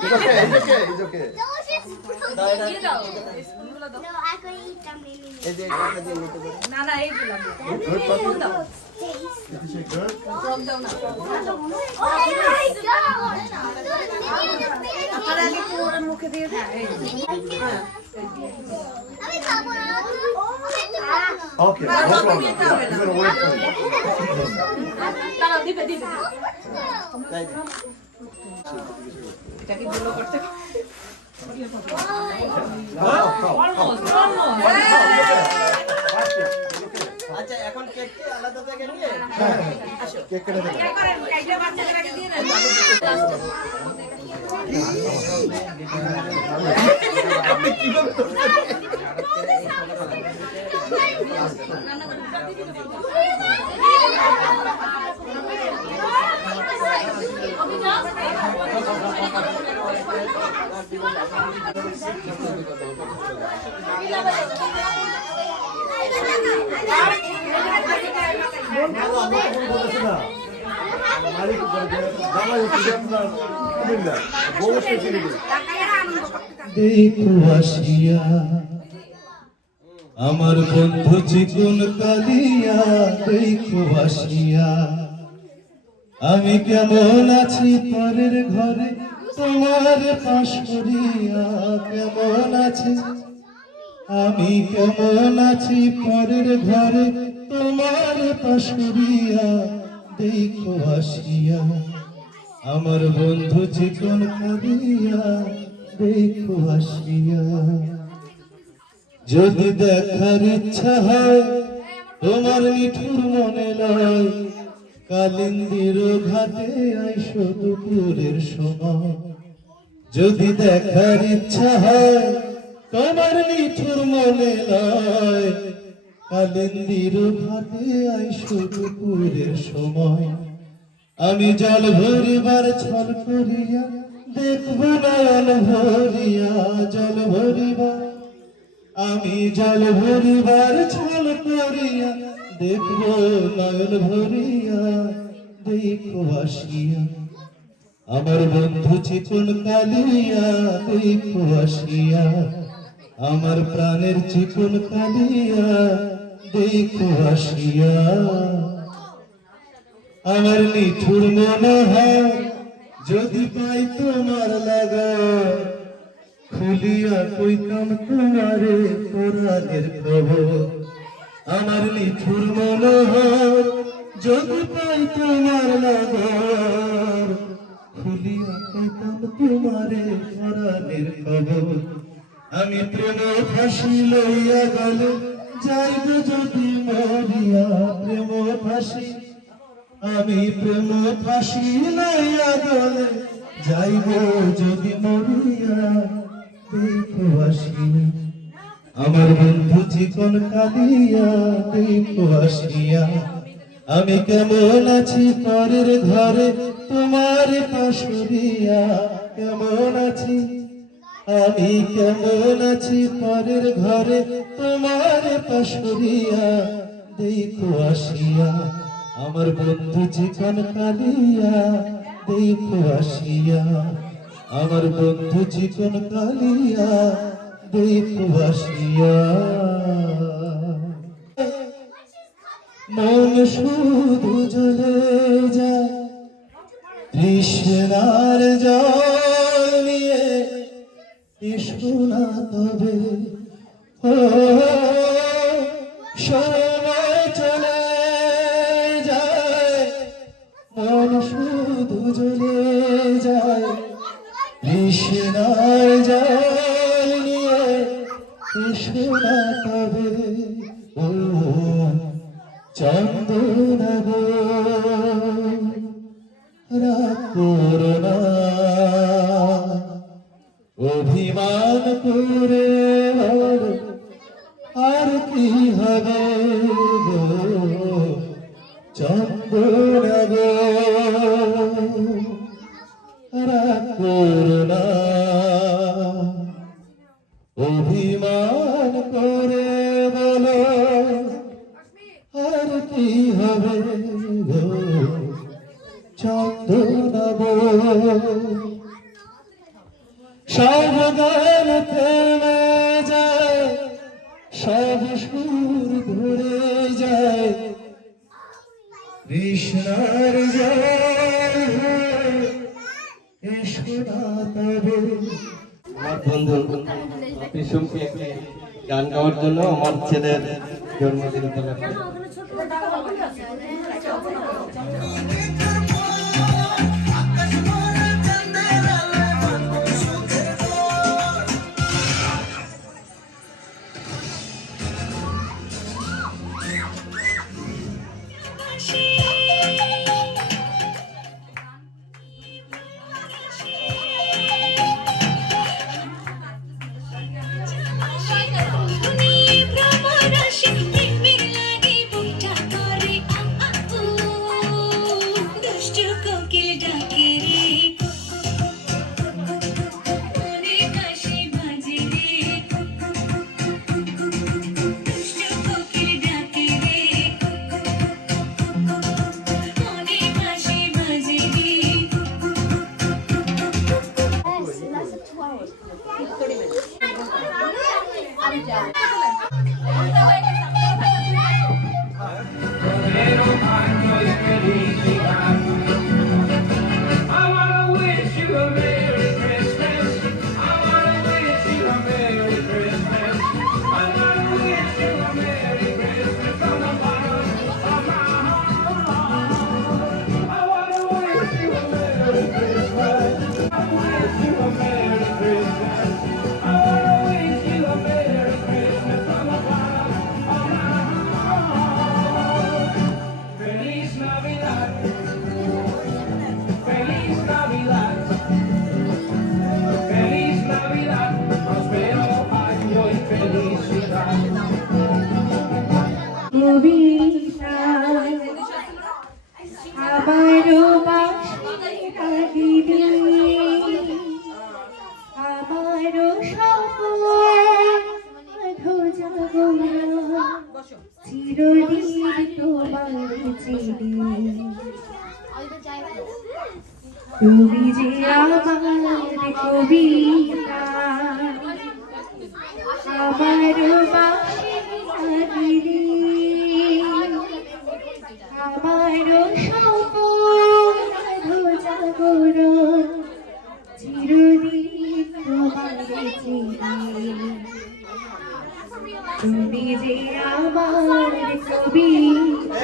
It's okay. It's okay. No, I could eat them. না না এইগুলো Is it good? ড্রপ দাও না Oh my god! আপনারা আগে পুরো মুখে দিয়ে দেন আমি খাবো না। Okay, no problem. You're gonna wait for me. দাঁড়াও দিবে দিবে এটা কি গুলো করতে আচ্ছা এখন কেকটি আলাদা জায়গায় নিয়ে কেক কেটে দেবো। একটা বাচ্চাদেরকে দিয়ে দেন বলেছে না মালিক জামাই হচ্ছে আপনার কুমিল্লা বউ স্পেশালিটি দেখো আসিয়া আমার বন্ধু চিকুন কালিয়া দেখো আসিয়া আমি কেমন আছি পরের ঘরে তোমার পাশ করিয়া কেমন আছি আমি কেমন আছি পরের ঘরে তোমার পাশ করিয়া দেখো আসিয়া আমার বন্ধু চিকন কালিয়া দেখো আসিয়া যদি দেখার ইচ্ছা হয় তোমার মিঠুর মনে লয় কালিন্দির ঘাটে আইসো দুপুরের সময় যদি দেখার ইচ্ছা হয় তোমার মিঠুর মনে লয় কালিন্দির ঘাটে আইসো দুপুরের সময় আমি জল ভরিবার ছল করিয়া দেখব নয়ন ভরিয়া জল ভরিবার আমি জল ভরিবার ছল করিয়া দেখব নয়ন ভরিয়া দেখো আসিয়া আমার বন্ধু চিকন কালিয়া দেখো আসিয়া আমার প্রাণের চিকন কালিয়া দেখো আসিয়া আমার নিঠুর মনে হয় যদি পাই তোমার লাগা খুলিয়া কইতাম তোমারে পরাণের খবর আমার নিঠুর মনে হয় যদি পাই তোমার লাগা খুলিয়া কইতাম তোমারে পরাণের খবর আমি প্রেম ফাঁসি লইয়া গেলে যাইব যদি মরিয়া প্রেম ফাঁসি আমি প্রেম ফাঁসি লইয়া গেলে যাইব যদি মরিয়া দেখো আসিয়া আমার বন্ধু চিকন কালিয়া দেখো আসিয়া আমি কেমন আছি পরের ঘরে তোমার পাশরিয়া কেমন আছি আমি কেমন আছি পরের ঘরে তোমার পাশরিয়া দেখো আসিয়া আমার বন্ধু চিকন কালিয়া দেখো আসিয়া আমার বন্ধু চিকন কালিয়া দেখো আসিয়া মন শুধু জ্বলে যায় তৃষ্ণার জল নিয়ে এসো না তবে ও সময় চলে যায় মন শুধু জ্বলে যায় তৃষ্ণার জল নিয়ে এসো না তবে ও চন্দনগো রাগ করো না অভিমান করে আর কি হবে গো চন্দনগো করো না, অভিমান করে বলো আর কি হবে গো চন্দনাব। সব গান থেমে যায়, সব সুর ধরে যায়, কৃষ্ণার জয় এসো না তবে। আমার বন্ধু পিসুমকে একটি গান গাওয়ার জন্য আমার ছেলের জন্মদিন উপলক্ষে আমারও বাঁশি কাঁদিবে, আমারও স্বপ্ন জাগরণ, চিরদিন তোমার চিনি। তুমি যে আমার কবিতা, আমারও বাঁশি কাঁদিবে, আমারও স্বপ্ন জাগরণ, চিরদিন তোমার চিনি। তুমি যে আমার কবিতা,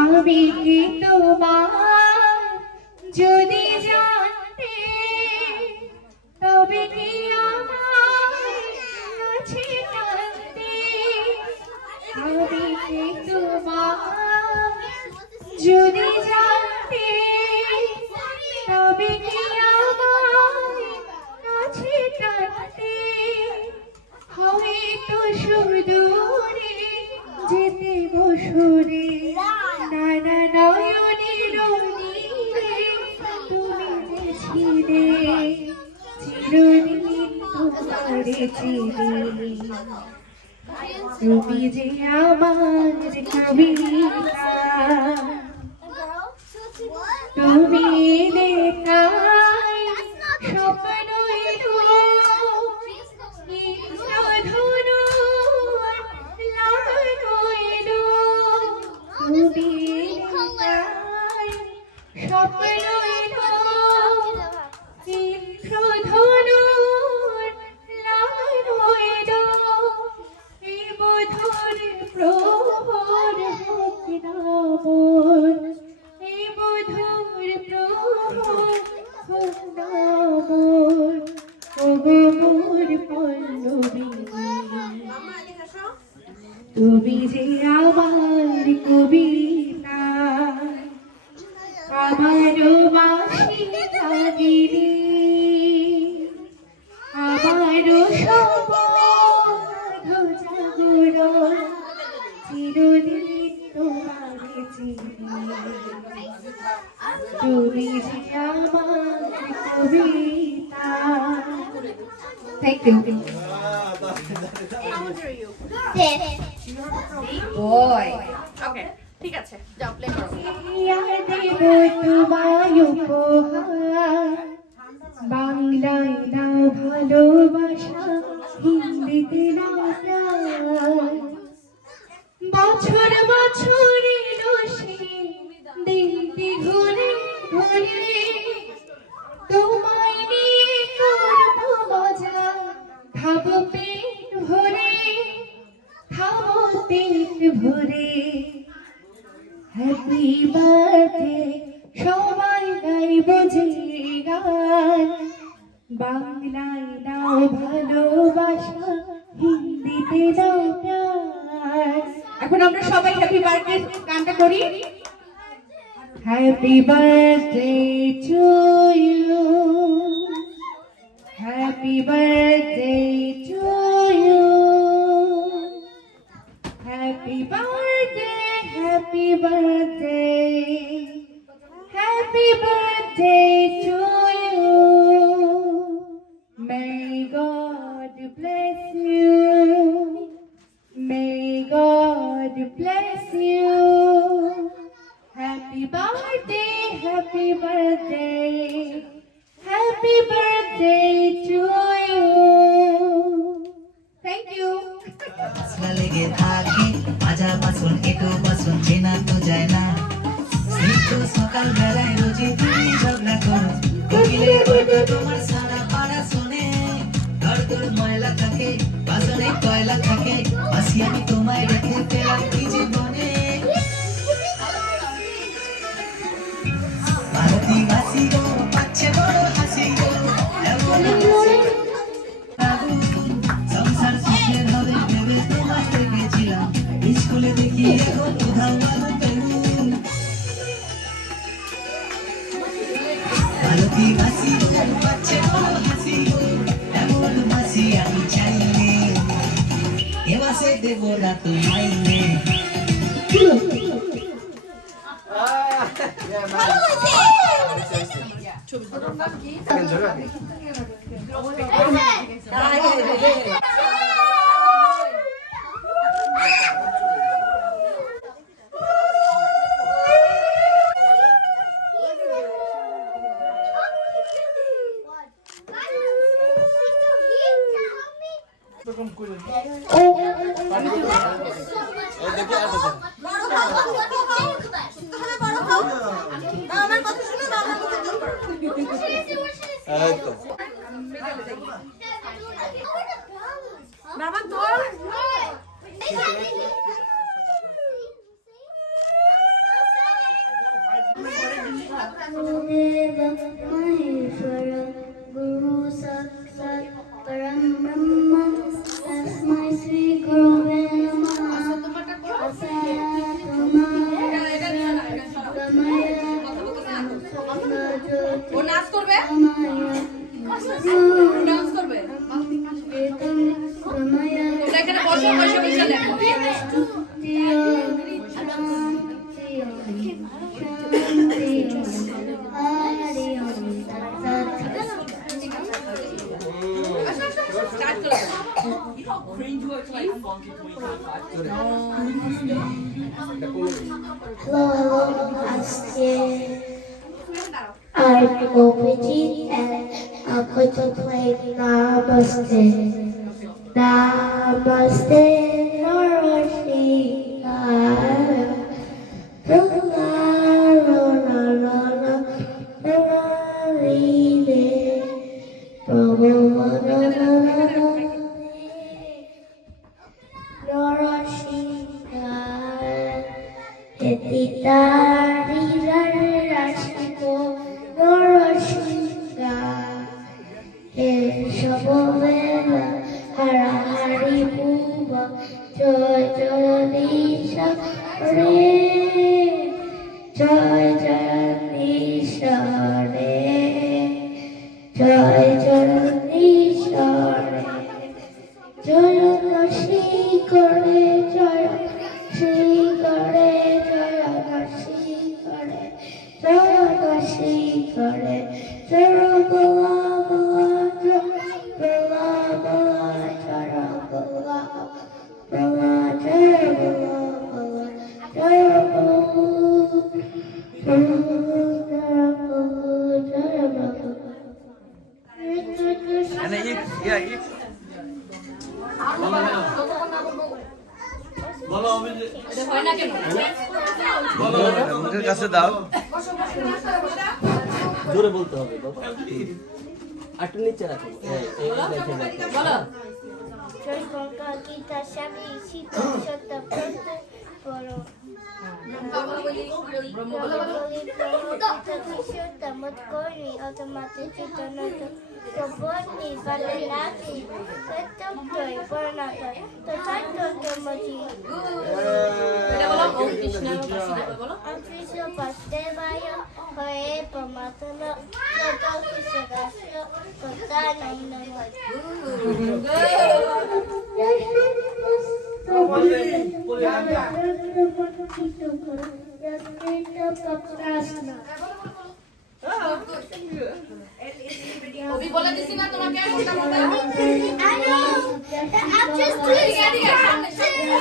আমি কি তোমার যদি জানতে, তবে কি আমার কাছে টানতে। আমি কি তোমার যদি জানতে, তবে কি আমার কাছে টানতে। হয়তো সুদূরে যেতে বসরে, নানা নয়নের নীড়ে তুমি যে ছিলে, চিরদিন তোমারে চিনি। তুমি যে আমার কবিতা, তুমি দেখাই স্বপ্ন এলো, ইন্দ্রধনু লাগানো এলো। তুমি দেখাই স্বপ্ন এলো, ইন্দ্রধনু লাগানো এলো। এই মধুর প্রহর হোক না মোর, এই মধুর প্রহর হোক না মোর। ওগো মোর পল্লবী, তুমি যে আমার কবিতা, আমারও বাঁশি কাঁদিবে, আমারও স্বপ্ন জাগরণ, চিরদিন তোমারে চিনি। তুমি যে আমার কবিতা। Thank you. বয় ওকে ঠিক আছে যাও প্লে করো দেব তোমায় উপহার, বাংলায় নাও ভালোবাসা, হিন্দিতে নাও প্রাণ। বছর বছর এলো সে দিনটি ঘুরে ঘুরে, তোমায় নিয়ে করবো মজা, খাবো পেট ভরে, খাবো পেট ভরে। হ্যাপি বার্থডে সবাই গাইবো যে গান, বাংলায় নাও ভালোবাসা, হিন্দিতে নাও প্রাণ। এখন আমরা সবাই হ্যাপি বার্থডে গানটা করি। Happy birthday to you, happy birthday to you, happy birthday, happy birthday, happy birthday to you. May God bless you, may God bless you. Happy birthday, happy birthday, happy birthday to you. Thank you. লেগে থাকি আজা বাসন একটু বাসন চেনা তো যায় না, একটু সকাল বেলায় রোজই তুমি ঝগড়া করো, কোকিলের গল্প তোমার সারা পাড়া শোনে, ঘর তোর ময়লা থাকে বাসনে কয়লা থাকে, আসি আমি তোমায় রেখে পেলাম কি জীবনে। ভারতী বাসি গো পাচ্ছে বড় হাসি গো, এমন সংসার সুখের হবে ভেবে তোমার রেখেছিলাম, স্কুলে দেখি এখন উধাও আলো বেলুন। ভারতী বাসি পাচ্ছে বড় হাসি, এমন হাসি আমি চাইলে এ মাসে দেবো না তো মাইনে। বাবা তোর Maheshwara Guru Sakshat Param Brahma Tasmai Shri Gurave Namaha ও নাচ করবে ডান্স করবে তোমরা এখানে বসে বসে বসে লেখো Hello, I'm Gopiji and I'm going to play Namaste. Namaste, Narasimha. Joy, Jaganisha, Re. Joy, Jaganisha, Re. Joy, Jaganisha, Re. Joy, Nashi, Kore, Joy, Shri, Kore, Joy, Nashi, করে চলো বলা বলা বলা বলা চলো বলা বলা চলো বলা চলো এটা হয় না কেন? মুখের কাছে দাও। জোরে বলতে হবে বাবা। একটু নিচে রাখো। এই দেখে দেখো। বলো। জয় গঙ্গা গীতা স্বামী সীতা সত্য প্রত্যেক বড় ব্রহ্মবলি তমত করি অতমাতে চিতনত কবনি বালনাতি সত্যই বর্ণাত তথার্থ তমতি এটা বলো। ওম কৃষ্ণ বলো। কৃষ্ণ পাস্তেবায় হয়ে পমাতন তত কৃষ্ণদাস্য কথা নাই নয় ওবি বলে দিছি না তোমাকে মোটা মোটা। I know. I'm just doing এদিকে এদিকে সামনে সামনে।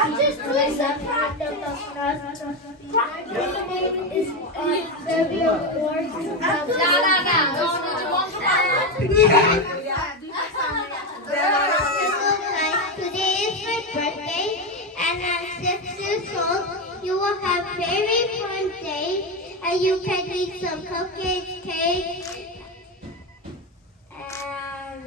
I'm just doing is very important. না না না যে মন্ত্র Today is my birthday, and I'm 6 years old. You will have very fun day, and you can eat some cupcakes, cake, and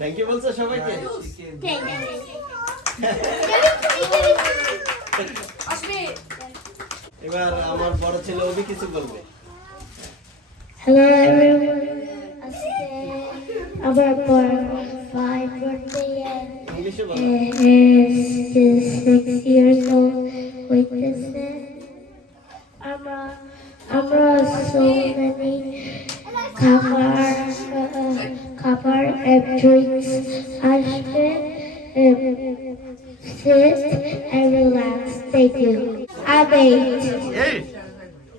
thank you বলছো সবাইকে। আসবে। এবার আমার বড় ছেলে অভি কিছু বলবে। Hello everyone. Our born 5 birthday ইংলিশে বলো। is 6 years old with this. Amra so many cover drinks. Sit and relax. Thank you. I'm 8. 8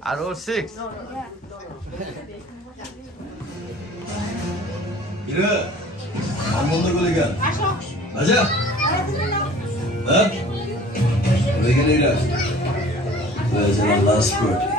R O 6। 이래 안 먹는 거니까 맞아? 어? 왜 그래? Well, it's my last birthday.